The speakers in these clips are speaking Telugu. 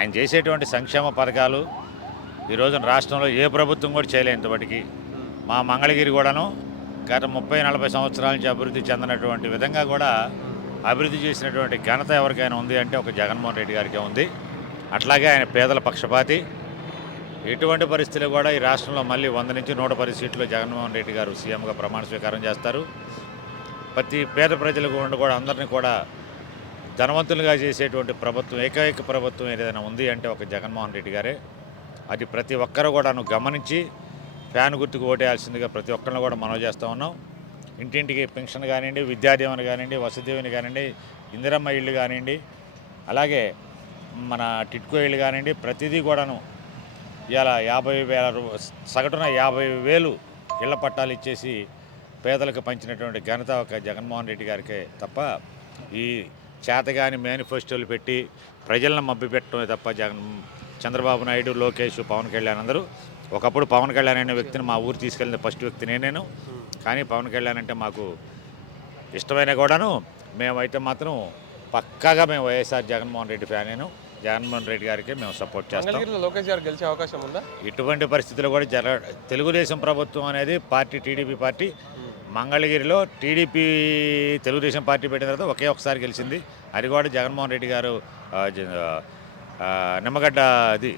ఆయన చేసేటువంటి సంక్షేమ పథకాలు ఈ రోజున రాష్ట్రంలో ఏ ప్రభుత్వం కూడా చేయలేనిప్పటికి మా మంగళగిరి కూడాను గత ముప్పై నలభై సంవత్సరాల నుంచి అభివృద్ధి చెందినటువంటి విధంగా కూడా అభివృద్ధి చేసినటువంటి ఘనత ఎవరికైనా ఉంది అంటే ఒక జగన్మోహన్ రెడ్డి గారికి ఉంది. అట్లాగే ఆయన పేదల పక్షపాతి. ఎటువంటి పరిస్థితులు కూడా ఈ రాష్ట్రంలో మళ్ళీ వంద నుంచి నూట పది సీట్లు జగన్మోహన్ రెడ్డి గారు సీఎంగా ప్రమాణ స్వీకారం చేస్తారు. ప్రతి పేద ప్రజలకు కూడా అందరినీ కూడా ధనవంతులుగా చేసేటువంటి ప్రభుత్వం ఏకైక ప్రభుత్వం ఏదైనా ఉంది అంటే ఒక జగన్మోహన్ రెడ్డి గారే. అది ప్రతి ఒక్కరు కూడా గమనించి ఫ్యాన్ గుర్తుకు ఓటేయాల్సిందిగా ప్రతి ఒక్కరిని కూడా మనవి చేస్తూ ఉన్నాం. ఇంటింటికి పెన్షన్ కానివ్వండి విద్యాదీవన కానివ్వండి వసతిదీవెన కానివ్వండి ఇందిరమ్మ ఇళ్ళు కానివ్వండి అలాగే మన టిట్కో ఇళ్ళు కానివ్వండి ప్రతిదీ కూడాను ఇలా యాభై వేల రూ- సగటున యాభై వేలు ఇళ్ళ పట్టాలు ఇచ్చేసి పేదలకు పంచినటువంటి ఘనత ఒక జగన్మోహన్ రెడ్డి గారికే తప్ప ఈ చేతగాని మేనిఫెస్టోలు పెట్టి ప్రజలను మభ్యపెట్టడమే తప్ప జగన్ చంద్రబాబు నాయుడు లోకేష్ పవన్ కళ్యాణ్ అందరూ ఒకప్పుడు పవన్ కళ్యాణ్ అనే వ్యక్తిని మా ఊరు తీసుకెళ్ళిన ఫస్ట్ వ్యక్తి నేనేను కానీ పవన్ కళ్యాణ్ అంటే మాకు ఇష్టమైన కూడాను మేమైతే మాత్రం పక్కాగా మేము వైఎస్ఆర్ జగన్మోహన్ రెడ్డి ఫ్యాన్ నేను. జగన్మోహన్ రెడ్డి గారికి మేము సపోర్ట్ చేస్తాం. లోకేష్ గారు గెలిచే అవకాశం ఉందా? ఇటువంటి పరిస్థితులు కూడా జర తెలుగుదేశం ప్రభుత్వం అనేది పార్టీ టీడీపీ పార్టీ మంగళగిరిలో టీడీపీ తెలుగుదేశం పార్టీ పెట్టిన తర్వాత ఒకే ఒకసారి గెలిచింది. అది కూడా జగన్మోహన్ రెడ్డి గారు నిమ్మగడ్డ అది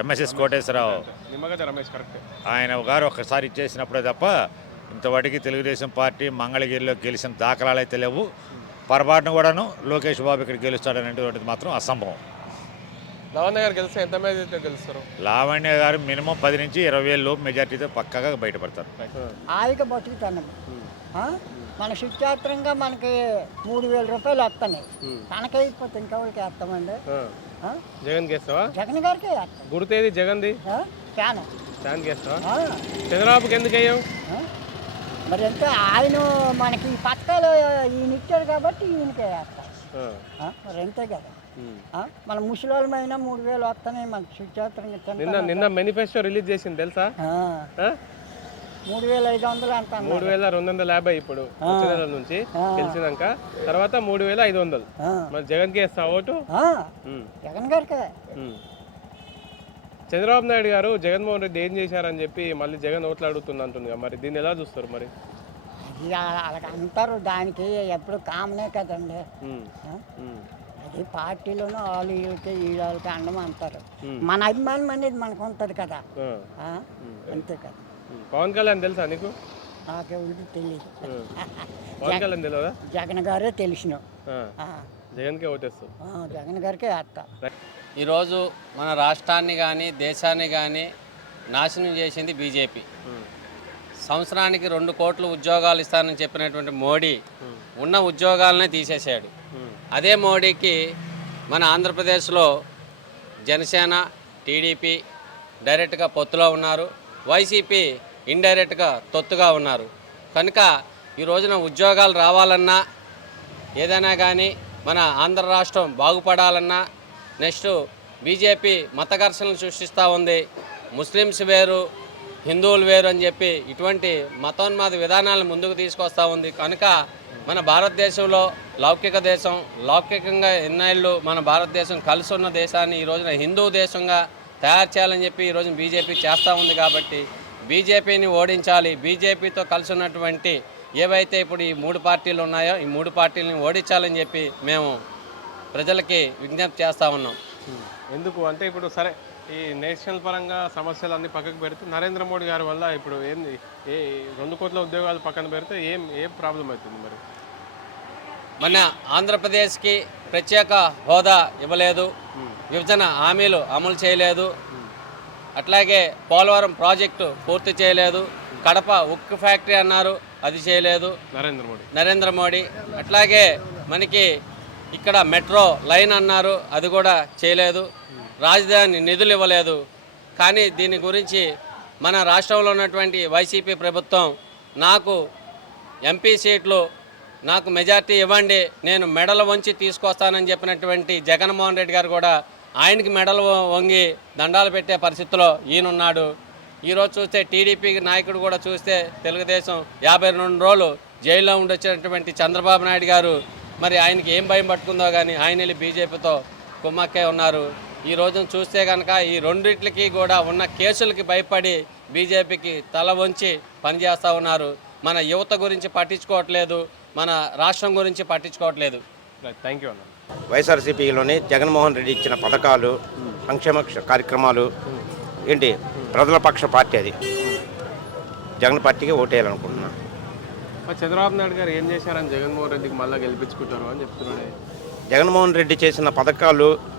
ఎంఎస్ఎస్ కోటేశ్వరరావు నిమ్మగడ్డ రమేష్ కరెక్ట్. ఆయన గారు ఒకసారి ఇచ్చేసినప్పుడే తప్ప ఇంతవాటికి తెలుగుదేశం పార్టీ మంగళగిరిలో గెలిచిన దాఖలాలు అయితే లేవు. పొరపాటున కూడాను లోకేష్ బాబు ఇక్కడ గెలుస్తాడనేటువంటిది మాత్రం అసంభవం. లవణ్య గారు గెలిస్తే ఎంత మెజార్టీతో గెలుస్తారు? లావణ్య గారు మినిమం పది నుంచి ఇరవై వేల లోపు మెజార్టీతో పక్కగా బయటపడతారు. హాయిగా బతుకుతాను ఆ? మన శుచాత్రంగా మనకి మూడు వేల రూపాయలు వస్తున్నాయి. తనకైపోతే ఇంకెవరికి వేస్తామండి? ఆ? జగన్ గెస్తావా జగన్ గారికి గుర్తేది జగన్ది? ఆ? ఫ్యాన్. జగన్ గెస్తావా? చంద్రబాబుకి ఎందుకు అయ్యావు? మరి ఎంత ఆయన మనకి ఈ పథకాలు ఈయన ఇచ్చాడు కాబట్టి ఈయనకే వేస్తాం. ఆ? మరి అంతే కదా? మన ముసలిమైనా మూడు వేలు వస్తున్నాయి మనకి శుచాత్రంగా నిన్న నిన్న మేనిఫెస్టో రిలీజ్ చేసింది తెలుసా? మూడు వేల ఐదు వందలు అంత అన్నారు. మూడు వేల రెండు వందల యాభై ఇప్పుడు వచ్చే నెల నుంచి గెలిచినాక. తర్వాత మూడు వేల ఐదు వందలు. మరి జగన్కి వేస్తావు ఓటు. జగన్ గారికే. చంద్రబాబు నాయుడు గారు జగన్మోహన్ రెడ్డి ఏం చేశారని చెప్పి మళ్ళీ జగన్ ఓట్లు అడుగుతుంది అంటుంది మరి దీన్ని ఎలా చూస్తారు మరి? అలాగ అంటారు దానికి ఎప్పుడు కామనే కదండి. అది పార్టీలోనూ వాళ్ళు వీళ్ళకి వీళ్ళకి అండం అంటారు. మన అభిమానం అనేది మనకు ఉంటుంది కదా. ఆ. అంతే కదా. పవన్ కళ్యాణ్ తెలుసా నీకు? నాకెవరికి తెలియదు. పవన్ కళ్యాణ్ తెలియదా జగన్ గారే తెలిసిన. ఆ. జగన్కే ఓటేస్తావు. జగన్ గారికే వేస్తా ఈరోజు మన రాష్ట్రాన్ని కానీ దేశాన్ని కానీ నాశనం చేసింది బీజేపీ. సంవత్సరానికి రెండు కోట్ల ఉద్యోగాలు ఇస్తానని చెప్పినటువంటి మోడీ ఉన్న ఉద్యోగాలనే తీసేశాడు. అదే మోడీకి మన ఆంధ్రప్రదేశ్లో జనసేన టీడీపీ డైరెక్ట్గా పొత్తులో ఉన్నారు. వైసీపీ ఇండైరెక్ట్గా తొత్తుగా ఉన్నారు. కనుక ఈ రోజున ఉద్యోగాలు రావాలన్నా ఏదైనా కానీ మన ఆంధ్ర రాష్ట్రం బాగుపడాలన్నా నెక్స్ట్ బీజేపీ మత ఘర్షణలు సృష్టిస్తూ ఉంది. ముస్లిమ్స్ వేరు హిందువులు వేరు అని చెప్పి ఇటువంటి మతోన్మాద విధానాలను ముందుకు తీసుకొస్తూ ఉంది. కనుక మన భారతదేశంలో లౌకిక దేశం లౌకికంగా ఎన్నేళ్ళు మన భారతదేశం కలిసి ఉన్న దేశాన్ని ఈ రోజున హిందూ దేశంగా తయారు చేయాలని చెప్పి ఈ రోజున బీజేపీ చేస్తూ ఉంది కాబట్టి బీజేపీని ఓడించాలి. బీజేపీతో కలిసి ఉన్నటువంటి ఏవైతే ఇప్పుడు ఈ మూడు పార్టీలు ఉన్నాయో ఈ మూడు పార్టీలను ఓడించాలని చెప్పి మేము ప్రజలకి విజ్ఞప్తి చేస్తూ ఉన్నాం. ఎందుకు? అంటే ఇప్పుడు సరే ఈ నేషనల్ పరంగా సమస్యలు అన్ని పక్కకు పెడితే నరేంద్ర మోడీ గారి వల్ల ఇప్పుడు ఏంది? ఏ రెండు కోట్ల ఉద్యోగాలు పక్కన పెడితే ఏం ఏం ప్రాబ్లం అవుతుంది మరి? మన ఆంధ్రప్రదేశ్కి ప్రత్యేక హోదా ఇవ్వలేదు. విభజన హామీలు అమలు చేయలేదు. అట్లాగే పోలవరం ప్రాజెక్టు పూర్తి చేయలేదు. కడప ఉక్కు ఫ్యాక్టరీ అన్నారు అది చేయలేదు. నరేంద్ర మోడీ. నరేంద్ర మోడీ. అట్లాగే మనకి ఇక్కడ మెట్రో లైన్ అన్నారు అది కూడా చేయలేదు. రాజధాని నిధులు ఇవ్వలేదు కానీ దీని గురించి మన రాష్ట్రంలో ఉన్నటువంటి వైసీపీ ప్రభుత్వం నాకు ఎంపీ సీట్లు నాకు మెజార్టీ ఇవ్వండి నేను మెడలు వంచి తీసుకొస్తానని చెప్పినటువంటి జగన్మోహన్ రెడ్డి గారు కూడా ఆయనకి మెడలు వంగి దండాలు పెట్టే పరిస్థితిలో ఈయనున్నాడు. ఈరోజు చూస్తే టీడీపీ నాయకుడు కూడా చూస్తే తెలుగుదేశం యాభై రెండు రోజులు జైల్లో ఉండొచ్చినటువంటి చంద్రబాబు నాయుడు గారు మరి ఆయనకి ఏం భయం పట్టుకుందో కానీ ఆయన వెళ్ళి బీజేపీతో కుమ్మక్కే ఉన్నారు. ఈ రోజున చూస్తే కనుక ఈ రెండిట్లకి కూడా ఉన్న కేసులకి భయపడి బీజేపీకి తల వంచి పనిచేస్తూ ఉన్నారు. మన యువత గురించి పట్టించుకోవట్లేదు మన రాష్ట్రం గురించి పట్టించుకోవట్లేదు. థ్యాంక్ యూ అన్న. వైఎస్ఆర్సీపీలోని జగన్మోహన్ రెడ్డి ఇచ్చిన పథకాలు సంక్షేమ క్ష- కార్యక్రమాలు ఏంటి? ప్రజల పక్ష పార్టీ అది. జగన్ పార్టీకి ఓటేయాలనుకుంటున్నా. మరి చంద్రబాబు నాయుడు గారు ఏం చేశారని జగన్మోహన్ రెడ్డికి మళ్ళీ గెలిపించుకుంటారు అని చెప్తున్నాడు. జగన్మోహన్ రెడ్డి చేసిన పథకాలు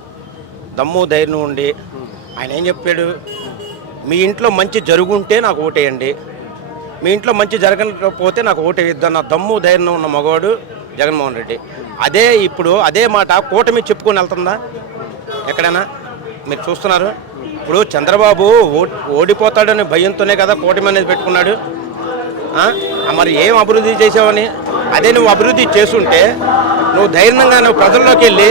దమ్ము ధైర్యం ఉండి ఆయన ఏం చెప్పాడు? మీ ఇంట్లో మంచి జరుగుంటే నాకు ఓటేయండి. మీ ఇంట్లో మంచి జరగకపోతే నాకు ఓటేయొద్దన్న దమ్ము ధైర్యం ఉన్న మగవాడు జగన్మోహన్ రెడ్డి. అదే ఇప్పుడు అదే మాట కూటమి చెప్పుకొని వెళ్తుందా? ఎక్కడైనా? మీరు చూస్తున్నారు. ఇప్పుడు చంద్రబాబు ఓ- ఓడిపోతాడనే భయంతోనే కదా కూటమి అనేది పెట్టుకున్నాడు. మరి ఏం అభివృద్ధి చేసావని? అదే నువ్వు అభివృద్ధి చేస్తుంటే నువ్వు ధైర్యంగా నువ్వు ప్రజల్లోకి వెళ్ళి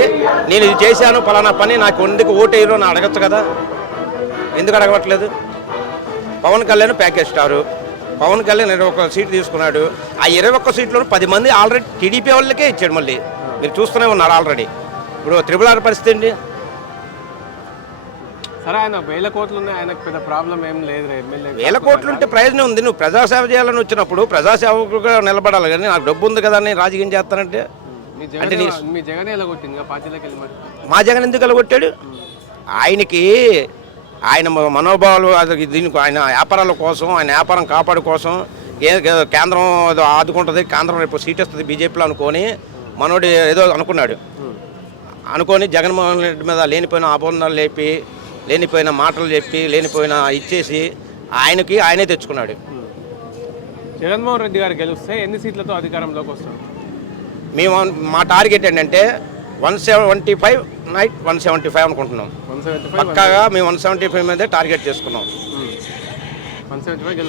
నేను ఇది చేశాను ఫలానా పని నాకు ఎందుకు ఓటేయరు అని అడగచ్చు కదా? ఎందుకు అడగట్లేదు? Pawan Kalyan package star. Pawan Kalyan ఇరవై ఒక్క సీట్ తీసుకున్నాడు. ఆ ఇరవై ఒక్క సీట్లో పది మంది ఆల్రెడీ టీడీపీ వాళ్ళకే ఇచ్చాడు మళ్ళీ. మీరు చూస్తూనే ఉన్నారు ఆల్రెడీ. ఇప్పుడు త్రిపుల ఆర్ పరిస్థితి ఏంటి? సరే ఆయన వేల కోట్లు ఉన్నాయి ఆయనకు పెద్ద ప్రాబ్లం ఏం లేదు ఎమ్మెల్యే వేల కోట్లు ఉంటే ప్రయోజనం ఉంది. నువ్వు ప్రజాసేవ చేయాలని వచ్చినప్పుడు ప్రజాసేవకుగా నిలబడాలి. కానీ నాకు డబ్బు ఉంది కదా అని రాజకీయం చేస్తానంటే అంటే మీ జగన్ మా ఎందుకు అలగొట్టాడు ఆయనకి ఆయన మనోభావాలు అది దీనికి ఆయన వ్యాపారాల కోసం ఆయన వ్యాపారం కాపాడు కోసం ఏ- కేంద్రం ఏదో ఆదుకుంటుంది కేంద్రం రేపు సీట్ వస్తుంది బీజేపీలో అనుకొని మనోడు ఏదో అనుకున్నాడు. అనుకొని జగన్మోహన్ రెడ్డి మీద లేనిపోయిన అబోధాలు లేపి లేనిపోయిన మాటలు చెప్పి లేనిపోయిన ఇచ్చేసి ఆయనకి ఆయనే తెచ్చుకున్నాడు. జగన్మోహన్ రెడ్డి గారు గెలిస్తే ఎన్ని సీట్లతో అధికారంలోకి వస్తారు? మేము మా టార్గెట్ ఏంటంటే one seventy five night one seventy five అనుకుంటున్నాం. పక్కాగా మేము వన్ సెవెంటీ ఫైవ్ మీదే టార్గెట్ చేసుకున్నాం.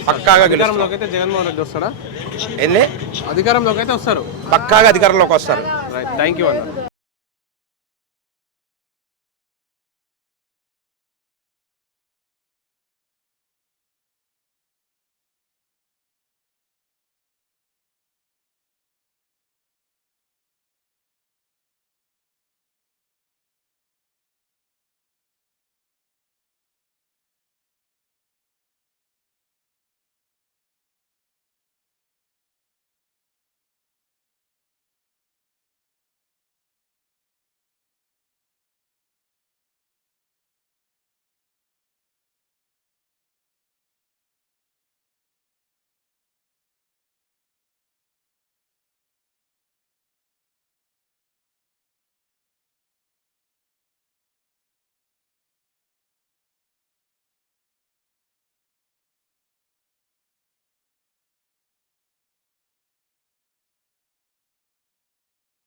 పక్కాగా అధికారంలోకి అయితే జగన్మోహన్ రెడ్డి వస్తాడా? ఏంది అధికారంలోకి అయితే వస్తారు. పక్కాగా అధికారంలోకి వస్తారు. థ్యాంక్ యూ అన్న.